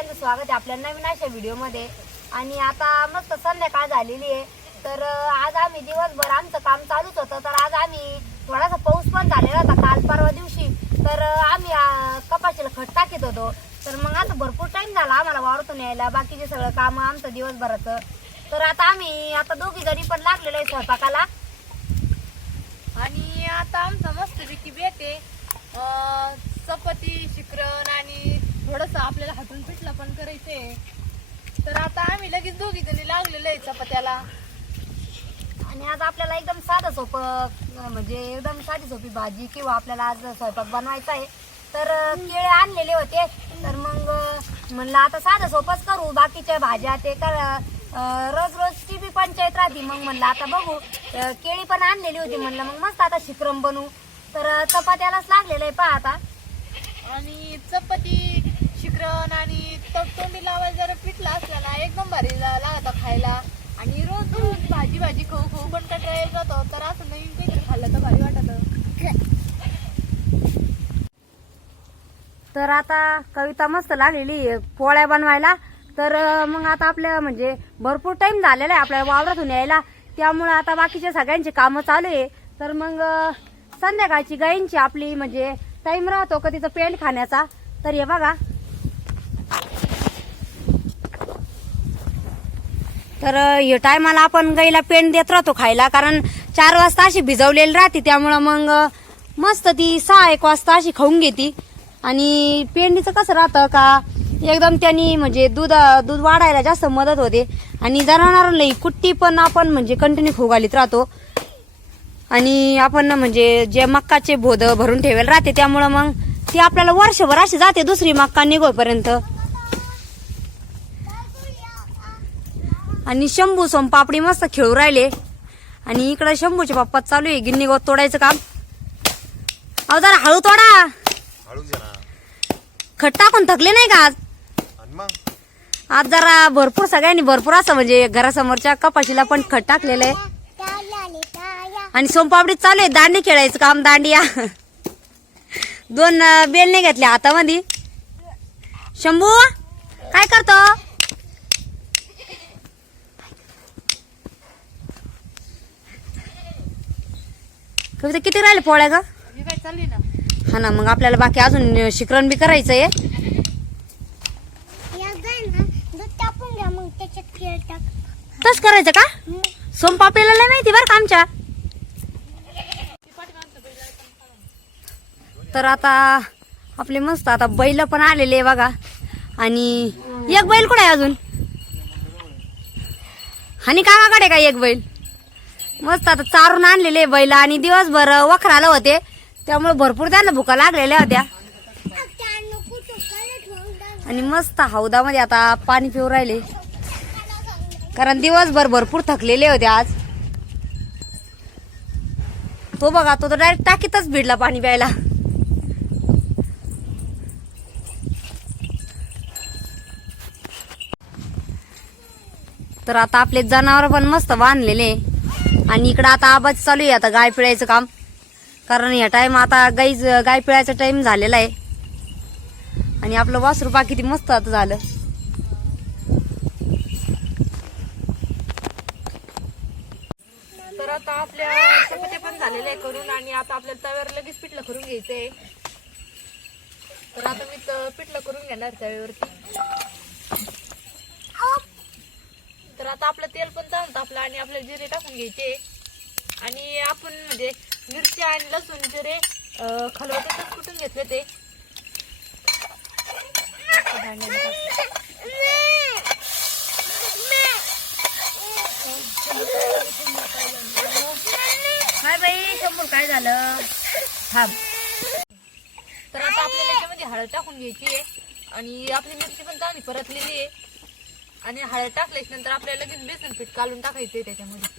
सगळ्यांचं स्वागत आहे आपल्या नवीन अशा व्हिडिओमध्ये. आणि आता मस्त संध्याकाळ झालेली आहे. तर आज आम्ही दिवसभर आमचं काम चालूच होतं. तर आज आम्ही थोडासा पाऊस पण झालेला होता काल परवा दिवशी. तर आम्ही कपाशीला खट टाकीत होतो. तर मग आता भरपूर टाइम झाला आम्हाला वावरतून यायला. बाकीचे सगळं काम आमचं दिवसभराचं. तर आता आम्ही आता दोघी जणी पण लागलेलो आहे स्वयंपाकाला. आणि आता आमचा मस्त बेत आहे. चपाती शिकरण आणि थोडस आपल्याला हातून पिठलं पण करायचंय. तर आता आम्ही लगेच दोघी जणी लागलेलं आहे चपात्याला. आणि आज आपल्याला एकदम साधं सोपं म्हणजे एकदम साधी सोपी भाजी किंवा आपल्याला आज स्वयंपाक बनवायचा आहे. तर केळे आणलेले होते. तर मग म्हणलं आता साधं सोपंच करू. बाकीच्या भाज्या ते कर रोज रोज रोजची बी पंचायत राहते. मग म्हणलं आता बघू. केळी पण आणलेली होती. म्हणलं मग मस्त आता शिक्रम बनवू. तर चपात्यालाच लागलेलं आहे पहा आता. आणि चपाती शिकरण आणि तोंडी लावायला जरा पिठला असला ना एकदम भारी झाला होता खायला. आणि रोज रोज भाजी भाजी खाऊ खाऊ पण कंटाळा जातो तर असं नवीन काहीतरी खाल्लं तर भारी वाटत तर आता कविता मस्त लागलेली आहे पोळ्या बनवायला. तर मग आता आपल्या म्हणजे भरपूर टाइम झालेला आहे आपल्या वावरातून यायला. त्यामुळं आता बाकीचे सगळ्यांची कामं चालू आहे. तर मग संध्याकाळची गायींची आपली म्हणजे टाईम राहतो का तिचं पेंट खाण्याचा. तर हे बघा. तर हे टायमाला आपण गाईला पेंट देत राहतो खायला कारण चार वाजता अशी भिजवलेली राहते त्यामुळं मग मस्त ती सहा एक वाजता अशी खाऊन घेते. आणि पेंडीचं कसं राहतं का एकदम त्यांनी म्हणजे दूध दूध वाढायला जास्त मदत होते. आणि जनावरांना कुट्टी पण आपण म्हणजे कंटिन्यू खाऊ घालीत राहतो. आणि आपण म्हणजे जे मक्काचे भोद भरून ठेवेल राहते त्यामुळं मग ती आपल्याला वर्षभर अशी जाते दुसरी मक्का निघोपर्यंत. आणि शंभू सोमपापडी मस्त खेळू राहिले. आणि इकडे शंभूच्या पप्पा चालू आहे. गिन्नी गोत तोडायचं काम. अहो जरा हळू तोडा. खट टाकून थकले नाही का आज? आज जरा भरपूर सगळ्यांनी भरपूर असं म्हणजे घरासमोरच्या कपाशीला पण खट टाकलेलं आहे. आणि सोमपापडीत चालू आहे. दांडी खेळायचं काम दांडिया. दोन अं, बेलने घेतल्या हातामध्ये. शंभू काय करतो? कविता किती राहिले पोळ्या ग? हे काय चालली ना? हा ना मग आपल्याला बाकी अजून शिकरण बी केळ टाक. तस करायचं का? सोमपापडीला लय माहिती बरं का आमच्या. तर आता आपले मस्त आता बैल पण आलेले आहे बघा. आणि एक बैल कुठे आहे अजून? आणि काकाकडे काय एक बैल? मस्त आता चारून आणलेले बैल आणि दिवसभर वखराला होते. त्यामुळे भरपूर त्यांना भुका लागलेल्या होत्या. आणि मस्त हौदामध्ये आता पाणी पिऊ राहिले. कारण दिवसभर भरपूर थकलेले होते आज. तो बघा तो तर डायरेक्ट टाकीतच भिडला पाणी प्यायला. तर आता आपले जनावर पण मस्त बांधलेले. आणि इकडं आता आबाज चालू आहे आता गाय पिळायचं काम. कारण या टाइम आता गाई गाय पिळायचा टाइम झालेला आहे. आणि आपलं वासरू पा किती मस्त आता झालं. तर आता आपल्या चपात्या पण झालेल्या आहे करून आणि आता आपल्याला तव्यावर लगेच पिठलं करून घ्यायचंय. तर आता मी पिठलं करून घेणार तव्यावरती तर आता आपलं तेल पण चालतं आपलं आणि आपल्याला जिरे टाकून घ्यायचे. आणि आपण म्हणजे मिरची आणि लसूण जिरे खलबत्यातच कुटून घेतले ते? काय बाई शंभर काय झालं? थांब. तर आता आपल्याला याच्यामध्ये हळद टाकून घ्यायची आहे. आणि आपली मिरची पण चांगली परतलेली आहे. आणि हळद टाकल्याच्या नंतर आपल्याला लगेच बेसन पीठ काढून टाकायचं आहे त्याच्यामध्ये.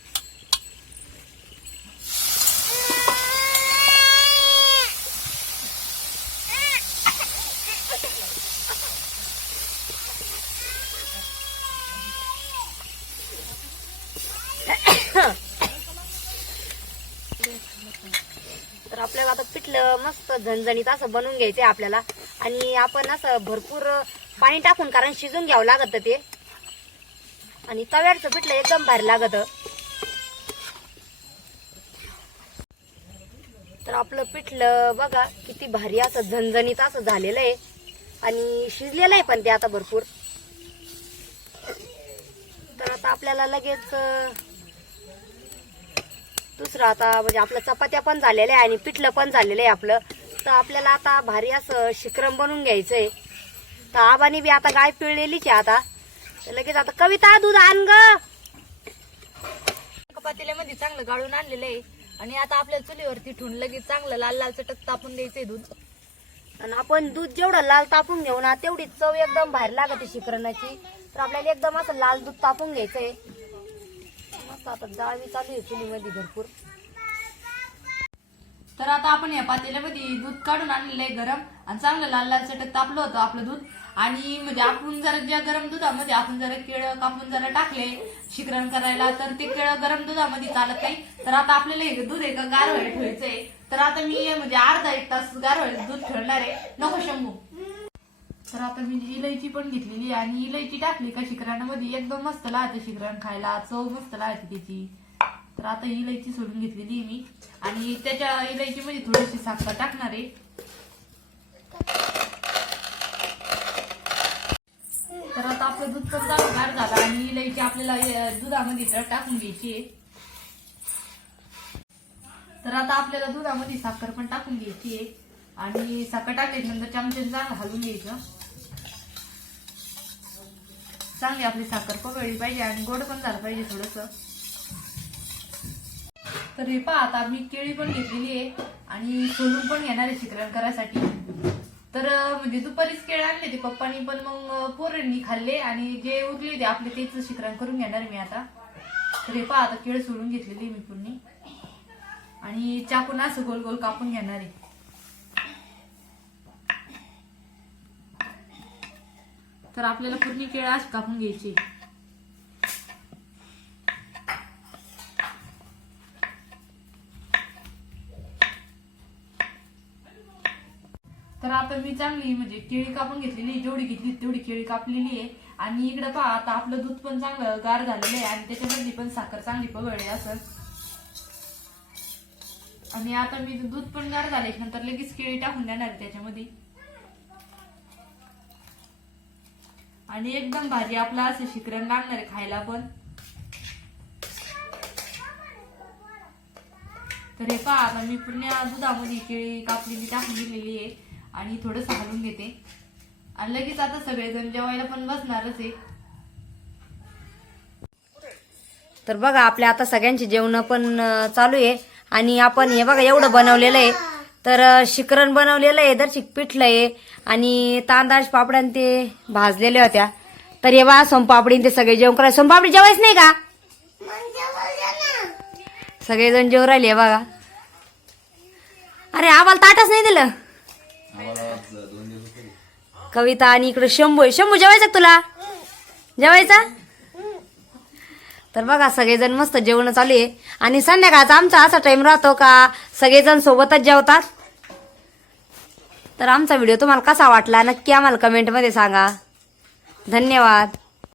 तर आपल्याला आता पिठलं मस्त झणझणीत असं बनवून घ्यायचंय आपल्याला. आणि आपण असं भरपूर पाणी टाकून कारण शिजून घ्यावं लागत ते. आणि तव्याचं पिठलं एकदम भारी लागत. तर आपलं पिठलं बघा किती भारी असं झणझणीत असं झालेलं आहे. आणि शिजलेलं आहे पण ते आता भरपूर. तर आता आपल्याला लगेच दुसरं आता म्हणजे आपलं चपात्या पण झालेल्या आहे आणि पिठलं पण झालेलं आहे आपलं. तर आपल्याला आता भारी असं शिक्रम बनवून आहे. तर आबानी बी आता गाय पिळलेलीच आहे आता. तर लगेच आता कविता दूध आण ग. पातेल्यामध्ये चांगलं गाळून आणलेलं आहे. आणि आता आपल्या चुलीवरती ठेवून लगेच चांगलं लाल लाल चटक तापून द्यायचंय दूध. आणि आपण दूध जेवढं लाल तापून घेऊ ना तेवढी चव एकदम बाहेर लागते शिकरणाची तर आपल्याला एकदम असं लाल दूध तापून घ्यायचंय. मस्त आता जाळी चालू आहे चुलीमध्ये भरपूर. तर आता आपण या पातेल्यामध्ये दूध काढून आणलेलं आहे गरम. आणि चांगलं लाल लाल चटक तापलं होतं आपलं दूध. आणि म्हणजे आपण जरा ज्या गरम दुधामध्ये आपण जरा केळं कापून जरा टाकले शिकरण करायला तर ते केळं गरम दुधामध्ये चालत नाही. तर आता आपल्याला हे दूध एका गार व्हायला ठेवायचंय. तर आता मी म्हणजे अर्धा एक तास गार व्हायला दूध ठेवणार आहे. नको शंभू. तर आता मी इलायची पण घेतलेली आणि इलायची टाकली का शिकराणामध्ये एकदम मस्त लागते शिकरण खायला. चव मस्त लागते त्याची. तर आता इलायची सोडून घेतलेली मी. आणि त्याच्या इलायची मध्ये थोडीशी साखर टाकणार आहे. तर आता आपलं दूध पण गार झालं आणि इलायची आपल्याला दुधामध्ये टाकून घ्यायची आहे. तर आता आपल्याला दुधामध्ये साखर पण टाकून घ्यायची आहे. आणि साखर टाकल्यानंतर चमच्याने चांगलं हलवून घ्यायचं. चांगली आपली साखर पकळली पाहिजे आणि गोड पण झालं पाहिजे थोडस. तर हे पहा आता मी केळी पण घेतलेली आहे आणि सोलून पण घेणार आहे चित्रण करायसाठी. तर म्हणजे दुपारीच केळ आणले ते पप्पानी पण मग पोरांनी खाल्ले आणि जे उरले ते आपले तेच शिकरण करून घेणार मी आता. तर हे पहा आता केळ सोडून घेतलेली आहे मी पूर्ण आणि चाकून असं गोल गोल कापून घेणार. आहे तर आपल्याला पूर्ण केळ अशी कापून घ्यायची. तर आता मी चांगली म्हणजे केळी कापून घेतलेली जेवढी घेतली तेवढी केळी कापलेली आहे आणि इकडे पहा आता आपलं दूध पण चांगलं गार झालेलं आहे आणि त्याच्यामधली पण साखर चांगली पगळली असं आणि आता मी दूध पण गार झाले नंतर लगेच केळी टाकून देणार आहे त्याच्यामध्ये. आणि एकदम भारी आपला असं शिकरण लागणार आहे खायला पण. तर हे पहा आता मी पूर्ण दुधामध्ये केळी कापलेली टाकून दिलेली आहे. आणि थोडस हलवून घेते. आणि लगेच आता सगळेजण जेवायला पण बसणारच आहे. तर बघा आपल्या आता सगळ्यांची जेवण पण चालू आहे. आणि आपण हे बघा एवढं बनवलेलं आहे. तर शिकरण बनवलेलं आहे दर्शिक पिठलं आहे. आणि तांदाश पापड्या ते भाजलेल्या होत्या. तर हे बा सोमपापडी ते सगळे जेवण करायला. सोमपापडी जेवायच नाही का? सगळेजण जेवण राहिले हे बघा. अरे आम्हाला ताटच नाही दिलं. कविता आणि इकडे शंभू आहे. शंभू जेवायचा तुला? जेवायचा? तर बघा सगळेजण मस्त जेवण चालू आहे. आणि संध्याकाळचा आमचा असा टाइम राहतो का सगळेजण सोबतच जेवतात. तर आमचा व्हिडिओ तुम्हाला कसा वाटला नक्की आम्हाला कमेंटमध्ये सांगा. धन्यवाद.